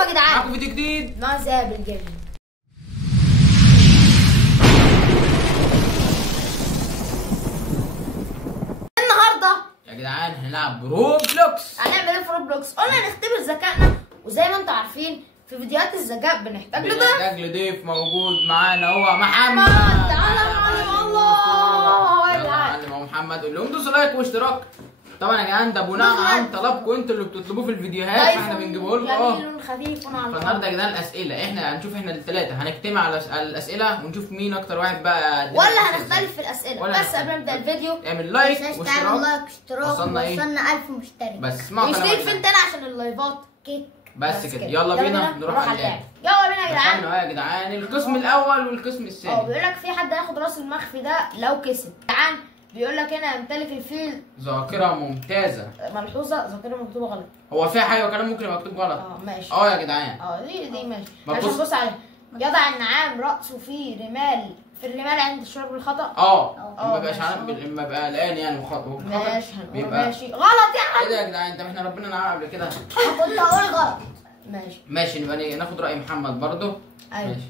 يا جدعان معاكم فيديو جديد مع ذئاب الجيمنج. النهارده يا جدعان هنلعب روبلوكس. هنعمل ايه في روبلوكس؟ قلنا نختبر ذكائنا، وزي ما انتم عارفين في فيديوهات الذكاء بنحتاج لضيف موجود معانا هو محمد. تعالى معلم الله يا معلم هو محمد، قول لهم دوسوا لايك واشتراك. طبعا يا جدعان ده بناء عن طلبكم انتوا اللي بتطلبوه في الفيديوهات، فاحنا بنجيبه لكم جميل خفيف على فالنهارده يا جدعان الاسئله احنا هنشوف، احنا الثلاثه هنجتمع على الاسئله ونشوف مين اكتر واحد بقى ولا هنختلف في الاسئله. بس قبل ما نبدا الفيديو اعمل لايك واشتراك. وصلنا 1000 مشترك بس اسمعوا اشترك في انت عشان اللايفات كيك. بس كده يلا بينا نروح على اللعب. يلا بينا يا جدعان. دخلنا يا جدعان القسم الاول والقسم الثاني. بيقول لك في حد هياخد راس المخفي ده لو كسب. يا جدعان بيقول لك هنا يمتلك الفيل ذاكره ممتازه. ملحوظه ذاكره مكتوبه غلط. هو في حاجه كلام ممكن يبقى مكتوب غلط. ماشي. يا جدعان دي ماشي. عشان بص عليها. يضع النعام راسه في الرمال عند الشرب الخطا. ما بقاش ما بقى قلقان يعني وخطا. ماشي ماشي غلط يا ايه ده يا جدعان؟ طب احنا ربنا نعم قبل كده. كنت هقول غلط. ماشي نبقى ناخد راي محمد برضه. ايوه ماشي.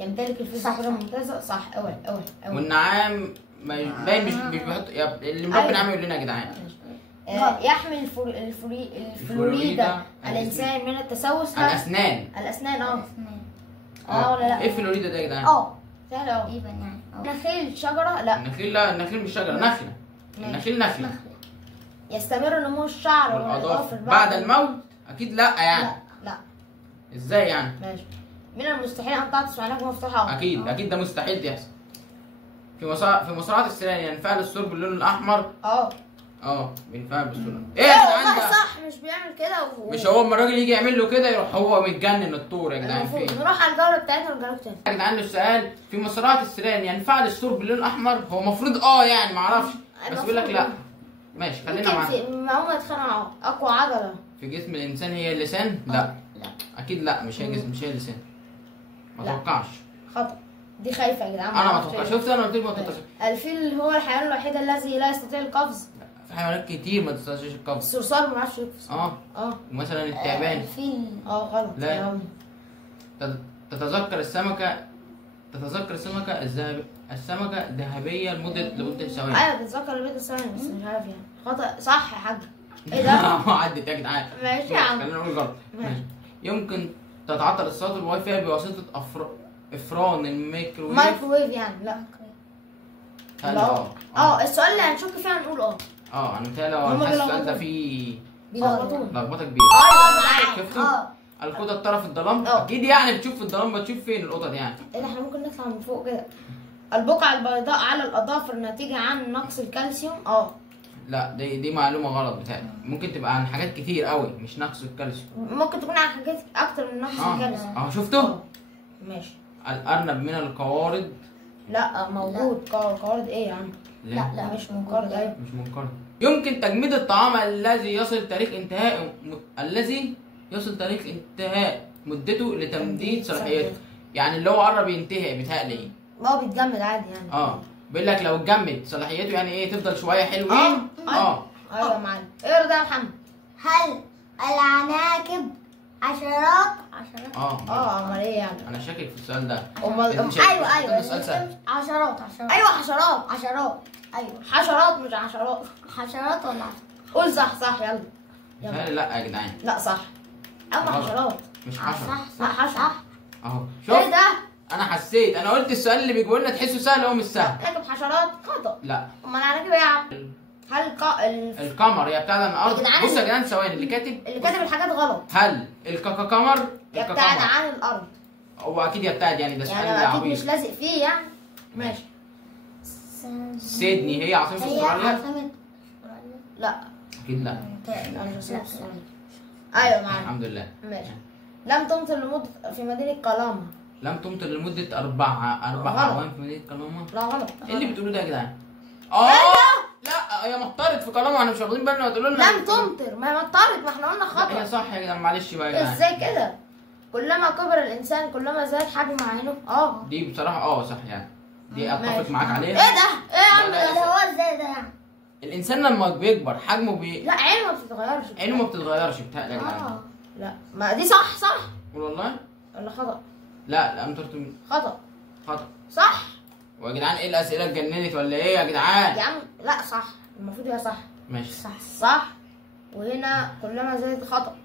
يمتلك الفيل ذاكره ممتازه صح. اول والنعام باين مش بيحط اللي مربي نعام يقول لنا يا جدعان. يحمي الفلوريدا الانسان من التسوس. الاسنان ولا لا؟ ايه الفلوريدا ده يا جدعان؟ سهل اهو. نخيل شجره. لا النخيل مش شجره، نخله. النخيل نخله. يستمر نمو الشعر والاظافر بعد الموت؟ اكيد لا يعني. لا ازاي يعني؟ ماشي. من المستحيل ان تعطس عينك مفتوحه. اكيد ده مستحيل يحصل. في مصارعة السنان ينفعل الثور باللون الاحمر. بينفعل باللون. ايه يا جدعان ده؟ صح مش بيعمل كده مش هو اما الراجل يجي يعمل له كده يروح هو متجنن الثور يا جدعان. فين؟ نروح على الجوله بتاعتنا ونجرب تاني. يا جدعان السؤال في مصارعة السنان ينفعل الثور باللون الاحمر؟ هو المفروض يعني معرفش، بس بيقول لك لا. ماشي خلينا معانا. ما هم اتخانقوا. اقوى عضله في جسم الانسان هي اللسان؟ لا اكيد لا، مش هي اللسان. ما اتوقعش. خطأ. دي خايفه يا جدعان. انا ما اتوقعش. شفت انا قلت لك ما اتوقعش. الفيل هو الحيوان الوحيد الذي لا يستطيع القفز. في حيوانات كتير ما تستطيعش القفز. الصرصار ما بيعرفش يقفز. مثلا التعبان. الفيل غلط. لا. تتذكر السمكة ذهبية لمدة ثواني. ايوه بتذكر لمدة ثواني بس مش عارف يعني. خطأ صح يا حاج. ايه ده؟ عدت يا جدعان. ماشي يا عم. خلينا نقول غلط. ماشي. يمكن تتعطل اتصالات الواي فاي بواسطة افران الميكروويف يعني. لا السؤال اللي هنشك فيه هنقول انا متهيألي السؤال ده فيه لخبطة كبيرة. شفتوا؟ القطة ترى في الظلام؟ اكيد يعني بتشوف في الظلام. بتشوف فين القطط يعني؟ ايه ده؟ احنا ممكن نطلع من فوق كده. البقع البيضاء على الاظافر نتيجة عن نقص الكالسيوم. لا دي معلومة غلط بتاعتي. ممكن تبقى عن حاجات كتير قوي مش نقص الكالسيوم. ممكن تكون عن حاجات اكتر من نقص الكالسيوم. شفتوا؟ ماشي. الارنب من القوارض؟ لا موجود. قوارض ايه يا عم؟ لا مش منقرض. ايوه مش منقرض. يمكن تجميد الطعام الذي يصل تاريخ انتهاء مدته لتمديد صلاحيته. يعني اللي هو قرب ينتهي بيتهيألي بيتجمد عادي يعني. بيقول لك لو اتجمد صلاحيته يعني ايه؟ تفضل شويه حلوين. ايوه يا معلم. ايه ده يا محمد؟ هل العناكب حشرات؟ امال ايه يعني؟ انا شاكك في السؤال ده. ايوه السؤال سهل. حشرات. ايوه حشرات. ايوه حشرات مش عشرات. حشرات ولا قول صح يلا. لا يا جدعان. لا صح. اما حشرات مش حشرة. صح. شوف ايه ده؟ انا حسيت. انا قلت السؤال اللي بيجيبوا لنا تحسه سهل هو مش سهل. راكب حشرات خطأ. لا امال انا كده يا عم. هل القمر هي بتاعت الارض؟ بص يا جدعان ثواني. اللي كاتب الحاجات غلط. هل القمر يبتعد عن الارض؟ هو اكيد يبتعد يعني. ده سؤال يعني اكيد عبيط. مش لازق فيه يعني. ماشي. سيدني هي عاصمة استراليا؟ لا اكيد لا. ايوه معاك. الحمد لله. ماشي. لم تمطر في مدينة قلاما. لم تمطر لمدة أربع أعوام في مدينة قلاما؟ لا غلط. ايه اللي بتقولوه ده يا جدعان؟ لا هي مطرت في قلاما واحنا مش واخدين بالنا وتقولوا لنا لم تمطر. ما هي مطرت. ما احنا قلنا خطأ. هي صح يا جدعان. معلش بقى يا جدعان. ازاي كده؟ كلما كبر الانسان كلما زاد حجم عينه. دي بصراحة صح يعني. دي اتفق معاك عليها. ايه ده؟ ايه يا عم ده هو ازاي ده يعني؟ الانسان لما بيكبر حجمه لا عينه ما بتتغيرش. عينه ما بتتغيرش بتهيألي يا جدعان. لا ما دي صح. والله ولا خطأ؟ لا امطرتم خطأ. خطأ. صح. ويا جدعان ايه الاسئله اتجننت ولا ايه يا جدعان؟ يا عم لا صح، المفروض يبقى صح. ماشي صح. وهنا كلما زادت خطأ.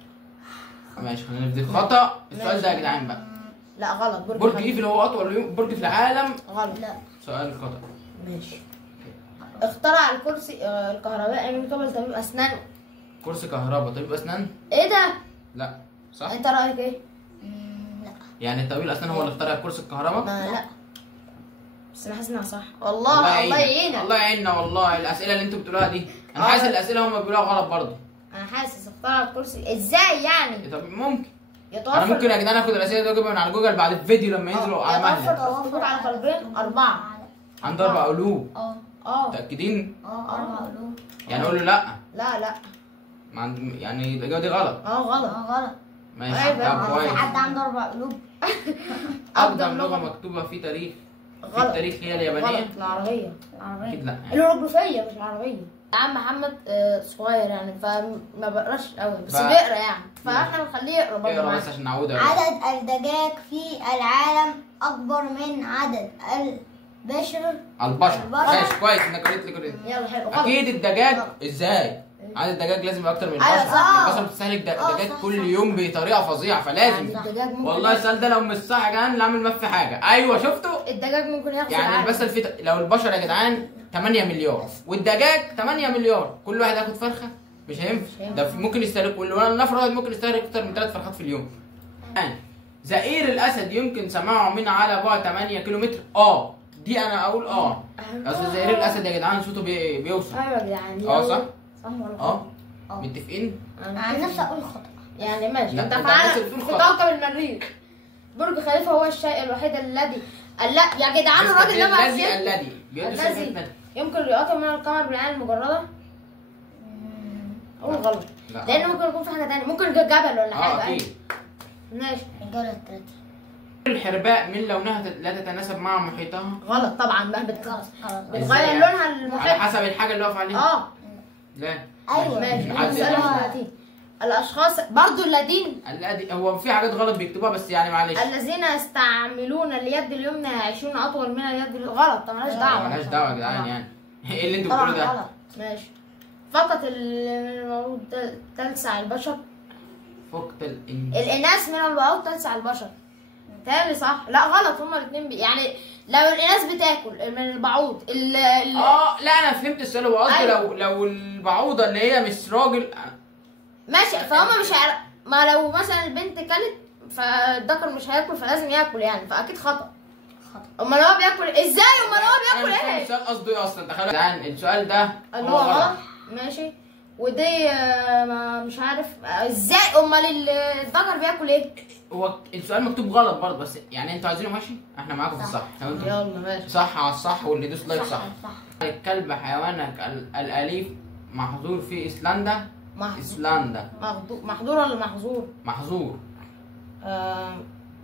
ماشي خلينا نبدا خطأ. السؤال ده يا جدعان بقى. لا غلط. برج ايفل هو اطول برج في العالم. غلط. لا. سؤال خطأ. ماشي. اخترع الكرسي الكهربائي من قبل طبيب اسنان. كرسي كهرباء طبيب اسنان؟ ايه ده؟ لا صح؟ انت رايك ايه؟ لا. يعني طبيب الاسنان هو اللي اخترع كرسي الكهرباء؟ لا بس انا حاسس انها صح. والله الله يعينك. الله يعيننا والله. الاسئله اللي انتوا بتقولوها دي انا حاسس الاسئله هم بيقولوها غلط برضه. انا حاسس اخترع الكرسي ازاي يعني؟ طب ممكن يتوفر. انا ممكن يا جدعان اخد الاسئله دي واجيبها من على جوجل بعد الفيديو لما ينزلوا على مهلك. يتوفر على قلبين 4. عنده 4 قلوب. اه متاكدين؟ 4 قلوب. يعني اقول له لا؟ لا ما عند... يعني الاجابه دي غلط. غلط. غلط. ماشي أيوة. طب كويس. حد عنده 4 قلوب. اقدم لغه مكتوبه في تاريخ في التاريخ هي اليابانيه؟ غلط. العربيه. اكيد لا. الهيروغليفيه مش العربيه. يا عم محمد صغير يعني فما بقراش قوي بس بقى. بيقرا يعني فاحنا بنخليه يقرا برضه اقرا معانا. بس عشان نعوده. عدد الدجاج في العالم أكبر من عدد البشر. البشر. ماشي كويس انك قلت لي كده. يلا حلو. اكيد الدجاج ازاي؟ عدد الدجاج لازم يبقى اكتر من أيوة البشر. صح. البشر بتستهلك دجاج صح، كل صح. يوم بطريقه فظيعه فلازم. الدجاج ممكن والله السؤال ده لو مش صح يا جدعان اللي عامل ما في حاجه. ايوه شفتوا؟ الدجاج ممكن ياخد يعني العالم. البشر لو البشر يا جدعان 8 مليار والدجاج 8 مليار كل واحد ياخد فرخه مش هينفع. ده ممكن يستهلك نفرض ممكن يستهلك اكتر من 3 فرخات في اليوم. يعني زئير الاسد يمكن سماعه من على بعد 8 كيلومتر. دي انا اقول اصل زئير الاسد يا جدعان صوته بيوصل. ايوه يا جدعان. صح؟ صح ولا متفقين؟ أنا نفسي أقول خطأ. يعني ماشي. لا، انت انت فعلا بس بتقول في خطأ. كوكب المريخ برج خليفه هو الشيء الوحيد الذي لا يا جدعان الراجل ده بقى الذي يمكن رؤيته من القمر بالعين المجرده. هو غلط. لان ممكن يكون في حاجه ثانيه ممكن جبل ولا حاجه. اكيد. ماشي. الجولة الثالثة. الحرباء من لونها لا تتناسب مع محيطها. غلط طبعا بقى خلاص. بتغير لونها على المحيط. حسب الحاجه اللي واقف عليها. أيوة. ماشي. نعدل. مسألة 30. الاشخاص برضو الذين هو في حاجات غلط بيكتبوها بس يعني معلش. الذين يستعملون اليد اليمنى يعيشون اطول من اليد غلط. طب مالهاش دعوه. مالهاش دعوه يا جدعان يعني. ايه اللي انتوا بتقولوه ده؟ غلط. ماشي. فقط الموعود تلسع البشر. فقط الاناث من الوعود تلسع البشر. تاني صح؟ لا غلط. هما الاثنين يعني لو الاناث بتاكل من البعوض لا انا فهمت السؤال. هو قصدي لو البعوضه اللي هي مش راجل ماشي فهم مش ما لو مثلا البنت كلت فالذكر مش هياكل فلازم ياكل يعني فاكيد خطأ. امال هو بياكل ازاي؟ امال هو بياكل ايه؟ السؤال قصده ايه اصلا؟ تخيلوا يا جدعان السؤال ده اللي هو غلط. ماشي. ودي ما مش عارف ازاي. امال الذكر بياكل ايه؟ هو السؤال مكتوب غلط برضه بس يعني انتوا عايزينه ماشي احنا معاكم في الصح. يلا ماشي. صح على الصح واللي يدوس لايك صح. صح. الكلب حيوانك الاليف محظور في ايسلندا. ايسلندا محظور ولا محظور؟ محظور.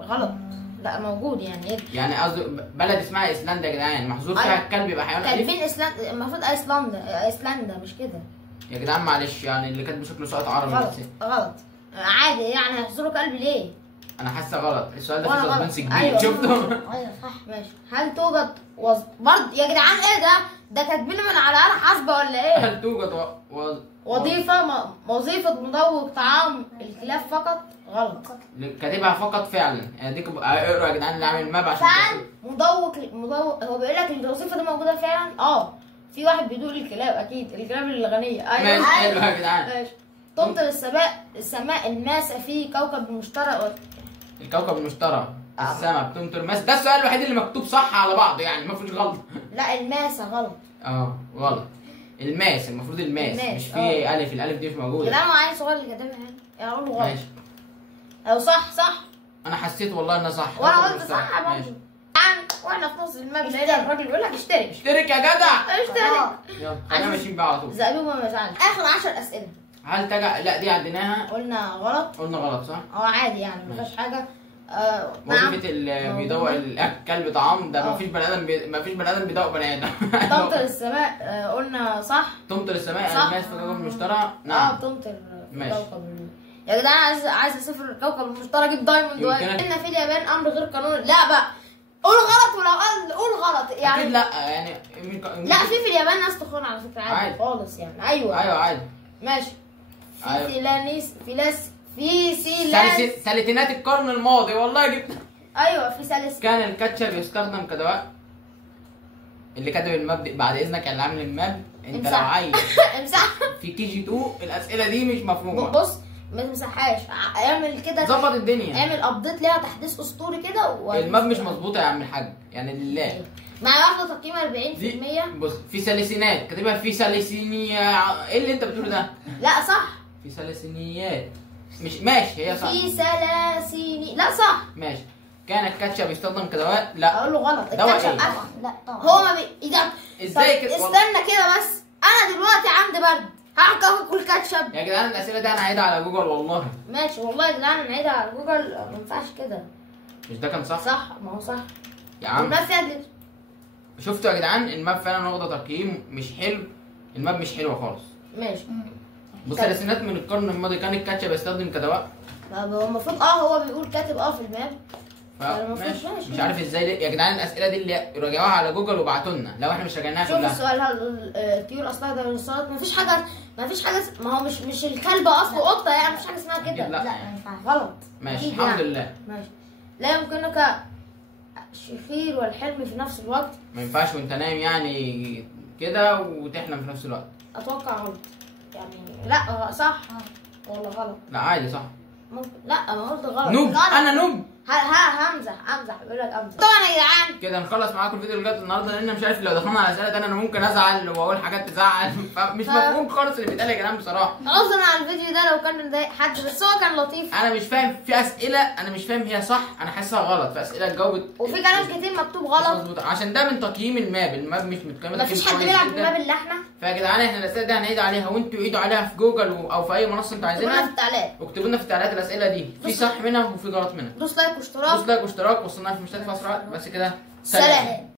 غلط. لا موجود يعني ايه؟ يعني قصدي بلد اسمها ايسلندا يا جدعان محظور فيها الكلب يبقى حيوان اليف. كلبين ايسلندا المفروض ايسلندا مش كده يا جدعان معلش يعني اللي كاتب شكله سقط عربي. غلط عادي يعني هيحصروا كلب ليه؟ انا حاسه غلط. السؤال ده فيه غلط. سسبنس كبير. أيوة. شفتوا؟ أيوة صح. ماشي. هل توجد برضه يا جدعان ايه ده كاتبين من على آلة حاسبة ولا ايه؟ هل توجد وظيفة مدوق طعام الكلاب فقط؟ غلط. كاتبها فقط فعلا. يعني ديك اقروا يا جدعان اللي عامل ماب عشان فعلا مدوق هو بيقول لك الوظيفة دي موجودة فعلا. في واحد بيدوق الكلاب اكيد الكلاب الغنية. ايوه ماشي حلو يا جدعان. ماشي. تمطر السماء الماسة في كوكب المشتري. الكوكب المشتري السماء بتمطر ماس. ده السؤال الوحيد اللي مكتوب صح على بعضه يعني ما فيش غلط. لا الماسة غلط. غلط. الماس المفروض الماس مش في الف. الالف دي مش موجوده. كلام عيل صغير اللي كاتبها يعني اقول له غلط. ماشي. او صح. انا حسيت والله انها صح. وانا قلت صح برضه. واحنا في نص المبنى لقينا الراجل بيقول لك اشترك يا جدع. اشترك. يلا خلينا ماشيين بقى على طول. زقلوبه ما يزعلش. اخر 10 اسئله. هل لا دي عديناها. قلنا غلط. قلنا غلط صح؟ عادي يعني ما فيهاش حاجه. وظيفة اللي بيدوق الكلب طعام ده ما فيش بني ادم بيدوق بني ادم. تمطر السماء قلنا صح. تمطر السماء الماس في كوكب المشتري. نعم تمطر في كوكب يا جدعان عايز اسافر الكوكب المشترك اجيب دايموند ان في اليابان امر غير قانوني. لا بقى قول غلط، ولو قول غلط يعني. اكيد لا يعني لا في اليابان ناس تخون على فكره عادي خالص يعني. ايوه عادي ماشي. في أيوة. في ثلاثينات القرن الماضي والله جبت. ايوه في كان الكاتشب يستخدم كدواء. اللي كاتب الماب بعد اذنك اللي عامل الماب انت لو عايز امسح في كي جي 2 الاسئله دي مش مفهومه. بص ما تمسحهاش، اعمل كده ظبط الدنيا، اعمل ابديت ليها تحديث اسطوري كده الماب مش مظبوطه يا عم الحاج يعني لله. معايا واحده تقييم 40%. بص في سلسينات كاتبها في سلسينية. ايه اللي انت بتقوله ده؟ لا صح في سلسينيات مش ماشي هي صح. في سلاسيني لا صح ماشي. كان الكاتشب يستخدم كدواء. لا اقول له غلط. دواء الكاتشب ايه؟ لا طبعا هو ما ايه ده؟ ازاي كده؟ استنى كده بس، انا دلوقتي عندي برد هقعد اكل كاتشب يا جدعان الاسئله دي انا هعيدها على جوجل والله. ماشي والله يا جدعان نعيدها على جوجل، ما ينفعش كده. مش ده كان صح؟ صح ما هو صح يا عم والناس يدل. شفتوا يا جدعان الماب فعلا واخده تقييم مش حلو. الماب مش حلوه خالص. ماشي. بص الثلاثينات من القرن الماضي كان الكاتشب يستخدم كدواء. طب هو المفروض هو بيقول كاتب في الماب. ماشي مش عارف ازاي يا جدعان الاسئله دي اللي راجعوها على جوجل وبعتوا لنا لو احنا مش راجعناها شوف كلها. السؤال هل الطيور اصلها دراسات؟ مفيش حاجه ما هو مش الكلب اصله قطه يعني، مفيش حاجه اسمها كده. لا ما ينفعش. غلط. ماشي أكيد الحمد يعني. لله. ماشي. لا يمكنك الشخير والحلم في نفس الوقت. ما ينفعش وانت نايم يعني كده وتحلم في نفس الوقت. اتوقع غلط يعني. لا صح ولا غلط؟ لا عادي صح. ممكن. لا ما قلت غلط. نوب غلط. انا نوب. همزح بيقول لك امزح. طبعا يا جدعان كده نخلص معاكم الفيديو لغايه النهارده لان مش عارف لو دخلنا على اسئله تانيه انا ممكن ازعل واقول حاجات تزعل فمش مفهوم خالص اللي بيتقال يا جدعان بصراحه. عذرا على الفيديو ده لو كان مضايق حد، بس هو كان لطيف. انا مش فاهم في اسئله انا مش فاهم هي صح انا حاسسها غلط. في اسئله جاوبت وفي كلام كتير مكتوب غلط مظبوط عشان ده من تقييم الماب مش متقيم. مفيش حد بيلعب بالماب اللي احنا. فيا جدعان احنا الاسئله دي هنعيد عليها وانتوا عيدوا عليها في جوجل او في اي منصه انتوا اكتبوا لنا عايزينها. في التعليقات. واكتبوا لنا في التعليقات الاسئله دي في صح منها وفي غلط منها. دوس لايك واشتراك. دوس لايك واشتراك وصلنا في مشترك في اسرع بس كده. سلام.